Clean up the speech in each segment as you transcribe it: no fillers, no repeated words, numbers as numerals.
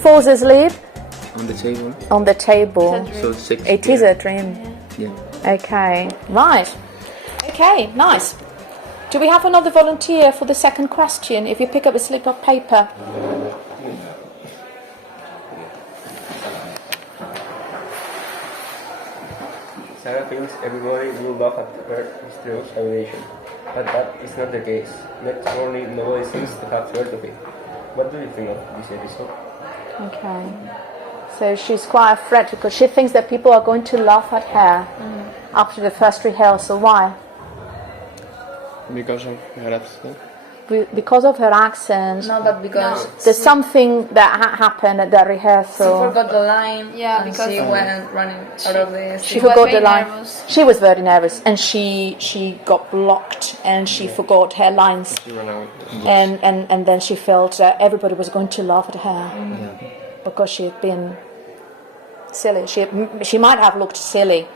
falls asleep On the table. on the table. So Shakespeare. It is a dream. Yeah. Okay, right. Okay, nice. Do we have another volunteer for the second question? If you pick up a slip of paper. Sarah thinks everybody will laugh at her mysterious hallucination, but that is not the case. Next morning, nobody seems to have heard of it. What do you think of this episode? Okay. So she's quite afraid because she thinks that people are going to laugh at her after the first rehearsal. Why? Because of her accent. Because of her accent. No, but because There's something that happened at the she rehearsal. forgot the line. Yeah, and because she went running out of the She was forgot very the line. nervous. She was very nervous, and she got blocked, and she forgot her lines, She ran away. and then she felt that everybody was going to laugh at her because she had been silly. She might have looked silly,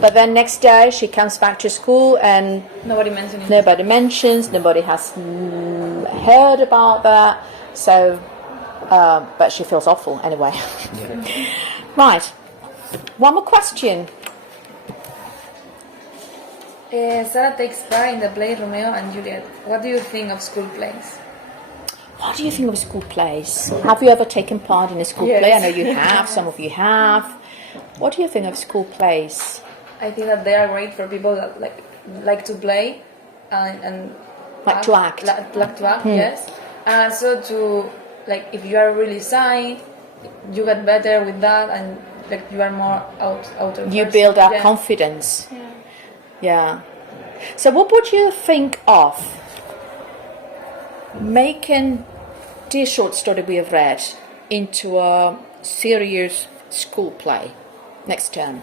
but then next day she comes back to school and Nobody mentioned it. nobody has heard about that. So, but she feels awful anyway. Right. One more question. Sarah takes part in the play Romeo and Juliet. What do you think of school plays? What do you think of school plays? Have you ever taken part in a school Yes. play? I know you have. Some of you have. What do you think of school plays? I think that they are great for people that like to play and Like to act. like to act, yes. And also to if you are really shy, you get better with that, and you are more out of. You person. build up Yeah. confidence. Yeah. So what would you think of making this short story we have read into a serious school play next term?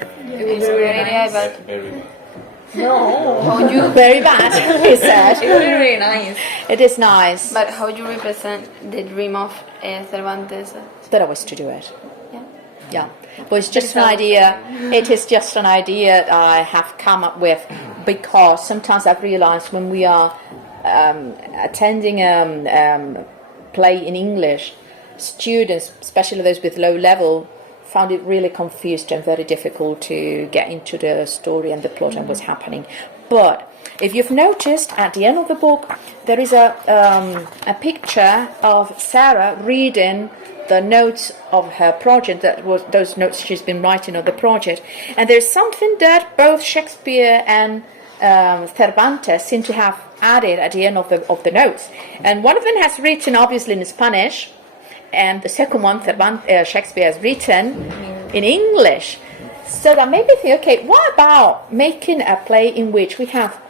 It would be really nice. but No, Very bad, he said. it would be really nice. It is nice but how you represent the dream of Cervantes? that I was to do it. Yeah. Yeah, but it's just an idea. It is just an idea I have come up with because sometimes I've realized when we are attending play in English, students, especially those with low level, found it really confused and very difficult to get into the story and the plot and what's happening. But if you've noticed, at the end of the book, there is a picture of Sarah reading the notes of her project, that was those notes she's been writing on the project. And there's something that both Shakespeare and Cervantes seem to have added at the end of the notes. And one of them has written, obviously, in Spanish, and the second one, Shakespeare, has written in English. So that made me think, okay, what about making a play in which we have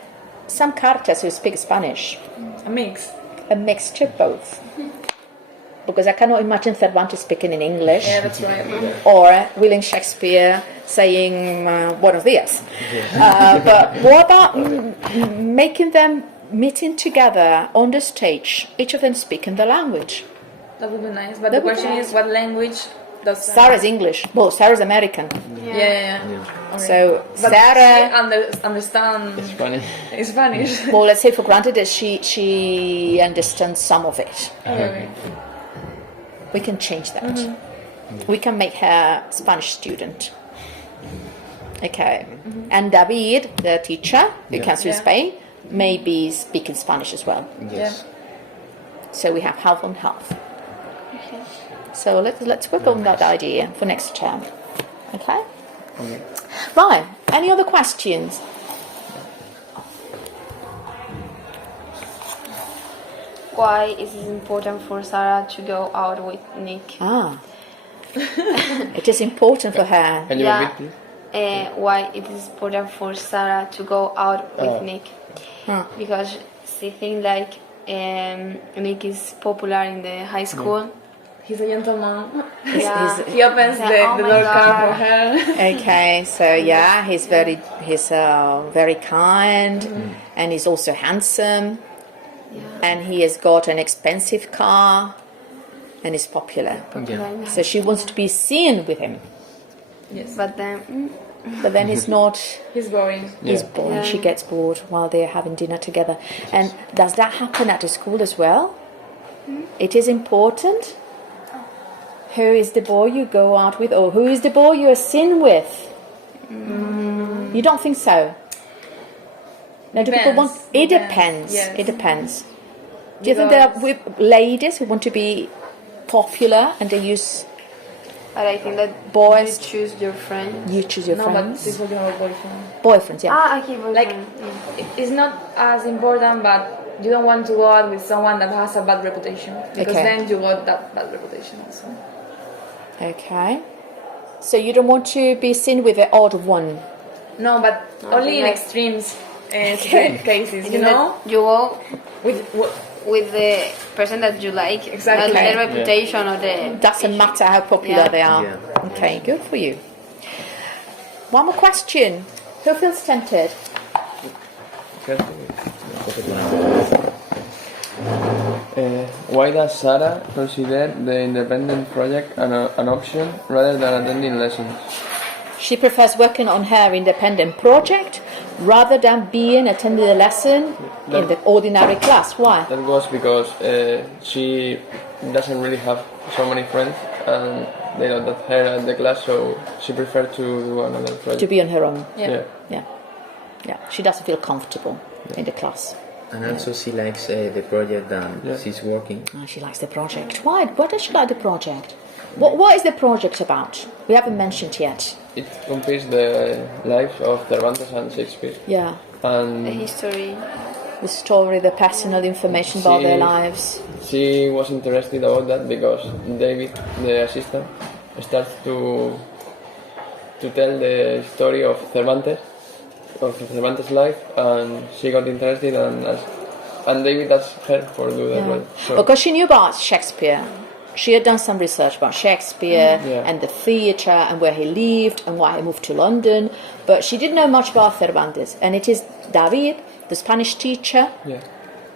some characters who speak Spanish? A mix. A mixture of both. Because I cannot imagine Cervantes speaking in English, Yeah, that's right. or William Shakespeare saying buenos días. But what about making them meeting together on the stage, each of them speaking the language? That would be nice. But That the would question be is, what language does Sarah's English. Well, Sarah's American. Yeah. Okay. So But Sarah, she understands Spanish. Spanish. well, let's say for granted that she understands some of it. Okay. We can change that. We can make her Spanish student. Okay. And David, the teacher who comes from Spain, may be speaking Spanish as well. Yes. So we have half and half. So let's work on that idea for next term. Okay? Right. Any other questions? Why is it important for Sarah to go out with Nick? Ah. It is important for her. Can you Yeah. repeat, please? Why it is important for Sarah to go out with Nick? Because she thinks Nick is popular in the high school. He's a gentleman. Yeah. He opens Yeah, the oh my door car God. for her. Okay, so yeah, he's very kind, and he's also handsome, and he has got an expensive car, and is popular. Yeah. So she wants to be seen with him, Yes. But then, but then he's not. He's boring. He's bored. She gets bored while they're having dinner together. And does that happen at the school as well? It is important. Who is the boy you go out with, or who is the boy you are seen with? You don't think so? No, do people want? It depends. Yes. It depends. Do you think there are ladies who want to be popular and they use But I think that boys? you choose your friend. You choose your No, but friends. she's talking about boyfriend. Boyfriends, yeah. Okay, boyfriend. Like, yeah. it's not as important, but you don't want to go out with someone that has a bad reputation, because Okay. then you got that bad reputation also. Okay. So you don't want to be seen with the odd one. No, but only in like- extremes cases, you Isn't know? that you go With the person that you like, Exactly. not Okay. the reputation or the. Doesn't matter how popular Yeah. they are. Yeah. Okay, good for you. One more question. Who feels tempted? Why does Sarah consider the independent project an option rather than attending lessons? She prefers working on her independent project rather than being attending a lesson in the ordinary class. Why? That was because she doesn't really have so many friends and they don't have her at the class, so she preferred to do another project. To be on her own. Yeah. Yeah. Yeah. She doesn't feel comfortable in the class. And also she likes the project that Yeah. she's working. Oh, she likes the project. Why? Why does she like the project? What is the project about? We haven't mentioned yet. It compares the lives of Cervantes and Shakespeare. Yeah. The And history. The story, the personal information about their She- lives. she was interested about that because David, the assistant, starts to tell the story of Cervantes life, and she got interested and David asked her for do that. Yeah. Well. So, Because she knew about Shakespeare. She had done some research about Shakespeare Yeah. and the theatre and where he lived and why he moved to London, but she didn't know much about Cervantes. And it is David, the Spanish teacher, yeah.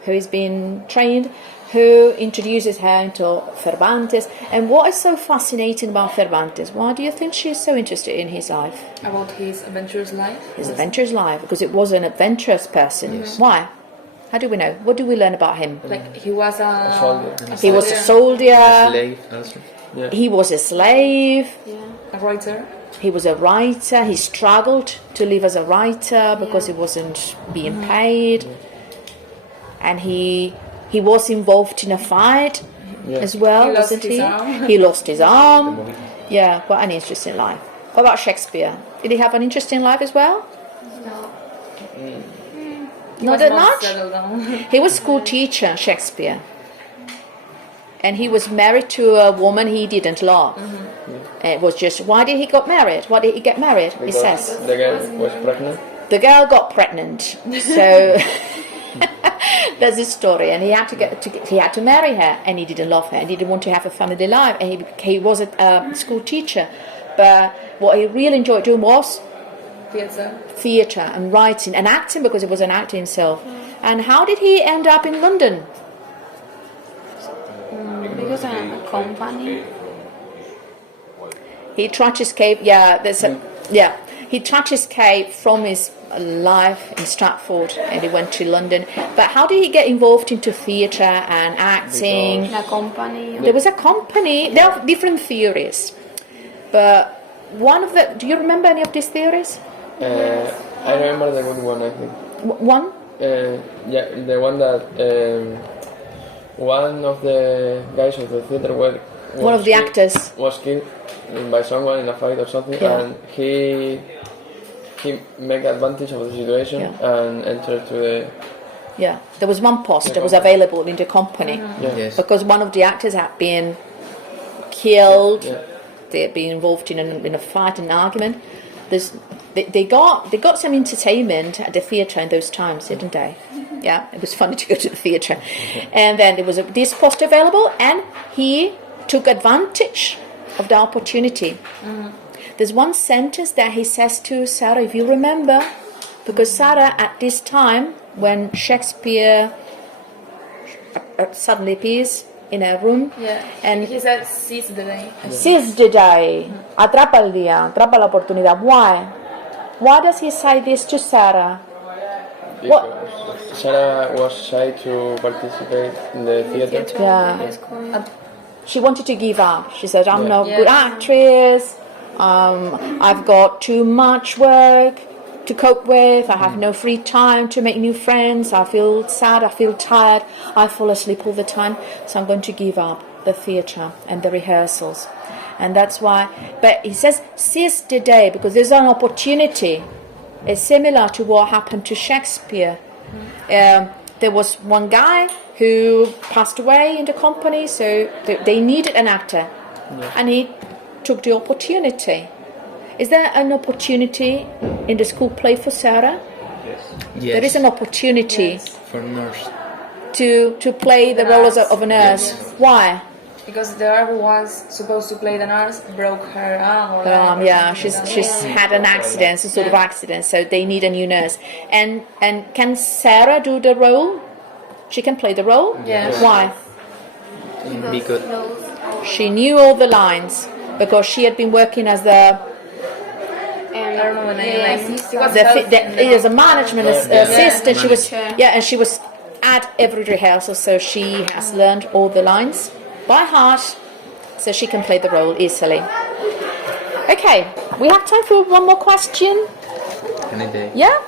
who is being trained, who introduces her into Cervantes. And what is so fascinating about Cervantes? Why do you think she is so interested in his life, About his adventurous life. his adventurous life? Because it was an adventurous person. Why? How do we know? What do we learn about him? Like, he was a soldier. He was a soldier. Slave also. Yeah. He was a slave. a writer. He was a writer. He struggled to live as a writer because he wasn't being paid, and he was involved in a fight as well, He lost wasn't his he? arm. He lost his arm. Yeah, quite an interesting life. What about Shakespeare? Did he have an interesting life as well? Not that much. Settled down. He was school teacher, Shakespeare, and he was married to a woman he didn't love. And it was just, why did he got married? Why did he get married? He Because says the girl was pregnant. the girl got pregnant, so there's this story, and he had he had to marry her, and he didn't love her, and he didn't want to have a family life, and he was a school teacher, but what he really enjoyed doing was theatre and writing and acting, because he was an actor himself. And how did he end up in London? Because a company. He tried to escape. He tried to escape from his life in Stratford, and he went to London. But how did he get involved into theatre and acting? La company. There was a company. There are different theories, but one of the. Do you remember any of these theories? I remember the good one, I think. One. Yeah, the one that one of the guys of the theater One of the actors. was killed by someone in a fight or something, Yeah. and he made advantage of the situation and entered to the. Yeah, there was one post that was available in the company Yes. because one of the actors had been killed. Yeah. They had been involved in a fight, an argument. They got some entertainment at the theatre in those times, didn't they? Yeah, it was funny to go to the theatre. And then there was this post available, and he took advantage of the opportunity. There's one sentence that he says to Sarah, if you remember, because Sarah at this time, when Shakespeare suddenly appears in her room, and he said, seize the day. seize the day, atrapa el día, atrapa la oportunidad. Why does he say this to Sarah? What? Sarah was shy to participate in the theater. Yeah. she wanted to give up. She said, I'm not a Yeah. good actress. I've got too much work to cope with. I have no free time to make new friends. I feel sad. I feel tired. I fall asleep all the time. So I'm going to give up the theatre and the rehearsals. And that's why. But he says, seize the day, because there's an opportunity. It's similar to what happened to Shakespeare. There was one guy who passed away in the company, so they needed an actor, and he took the opportunity. Is there an opportunity in the school play for Sarah? Yes. There is an opportunity For nurse. to play the role of a nurse. Yes. Why? Because the girl who was supposed to play the nurse broke her arm or leg or Yeah, something she's like that. had an accident, some sort of accident, so they need a new nurse. And can Sarah do the role? She can play the role? Yes. Why? Because She knew all the lines because she had been working as the I don't know the name. Like, she was as a management assistant. She was and she was at every rehearsal, so she has learned all the lines by heart, so she can play the role easily. Okay, we have time for one more question. any day. Yeah.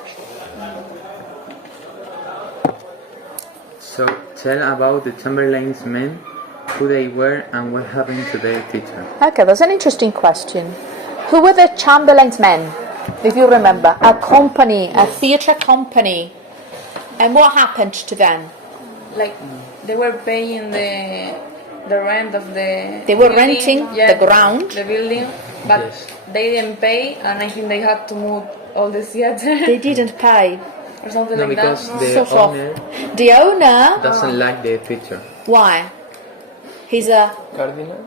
So tell about the Chamberlain's men, who they were and what happened to their teacher. Okay, that's an interesting question. Who were the Chamberlain's men, if you remember? A company, a theatre company. And what happened to them? like they were paying the rent of the They were building, renting the ground. the building, but Yes. they didn't pay, and I think they had to move all the theater They didn't pay. or something No, like because that. the So soft. owner The owner, doesn't like the teacher. why? He's a, Cardinal?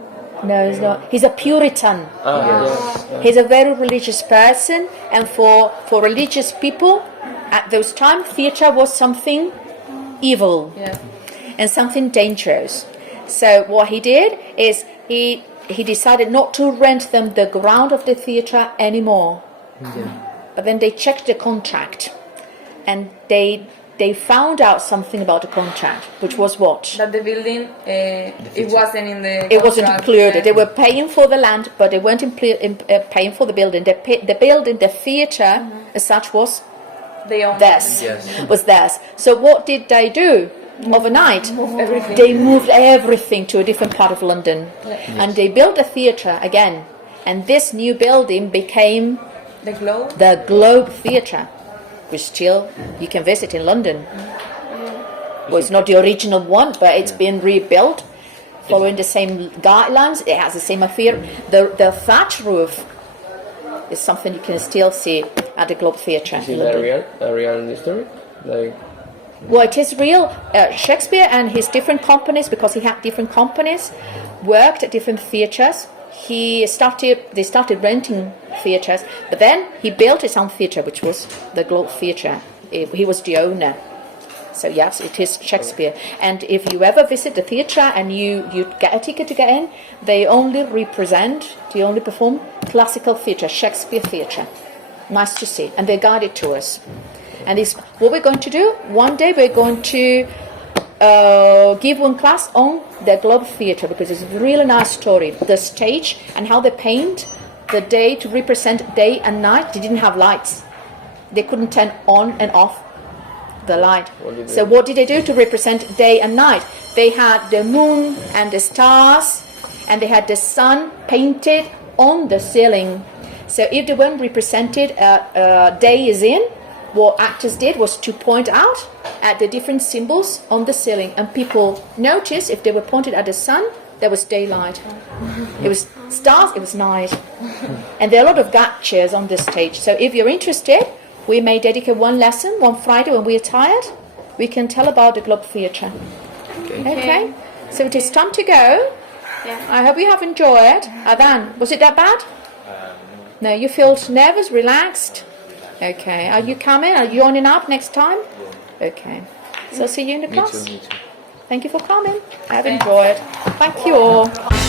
no, he's not. He's a Puritan. Yes. He's a very religious person, and for religious people at those times, theatre was something evil Yeah. and something dangerous. So what he did is he decided not to rent them the ground of the theatre anymore. Yeah. But then they checked the contract, and they found out something about the contract, which was what? That the building, it wasn't in the. It wasn't contract, included. yeah. They were paying for the land, but they weren't paying for the building. The building, the theatre, as such, was They owned theirs. Yes. Was theirs. So what did they do? Overnight, everything. they moved everything to a different part of London, and they built a theatre again. And this new building became The Globe. the Globe Theatre, which still you can visit in London. Well, it's not the original one, but it's been rebuilt following the same guidelines. It has the same affair. The thatch roof is something you can still see at the Globe Theatre. Is in it London. a real history? Like, Well, it is real. Shakespeare and his different companies, because he had different companies, worked at different theatres. They started renting theatres, but then he built his own theatre, which was the Globe Theatre. He was the owner. So yes, it is Shakespeare. And if you ever visit the theatre and you get a ticket to get in, they only perform classical theatre, Shakespeare theatre. Nice to see. And they guide it to us. And it's what we're going to do. One day we're going to give one class on the Globe Theatre, because it's a really nice story. The stage and how they paint the day to represent day and night. They didn't have lights. They couldn't turn on and off the light. So what did they do to represent day and night? They had the moon and the stars, and they had the sun painted on the ceiling. So if they weren't represented, day is in, what actors did was to point out at the different symbols on the ceiling, and people noticed if they were pointed at the sun, there was daylight. It was stars, it was night. And there are a lot of gotchas on this stage. So if you're interested, we may dedicate one lesson, one Friday when we're tired. We can tell about the Globe Theatre. Okay? So it is time to go. Yeah. I hope you have enjoyed. Adan, was it that bad? No, you feel nervous, relaxed? Okay. Are you coming? Are you joining up next time? Okay. So see you in the Me class. too, me too. Thank you for coming. I have enjoyed. Thank you all.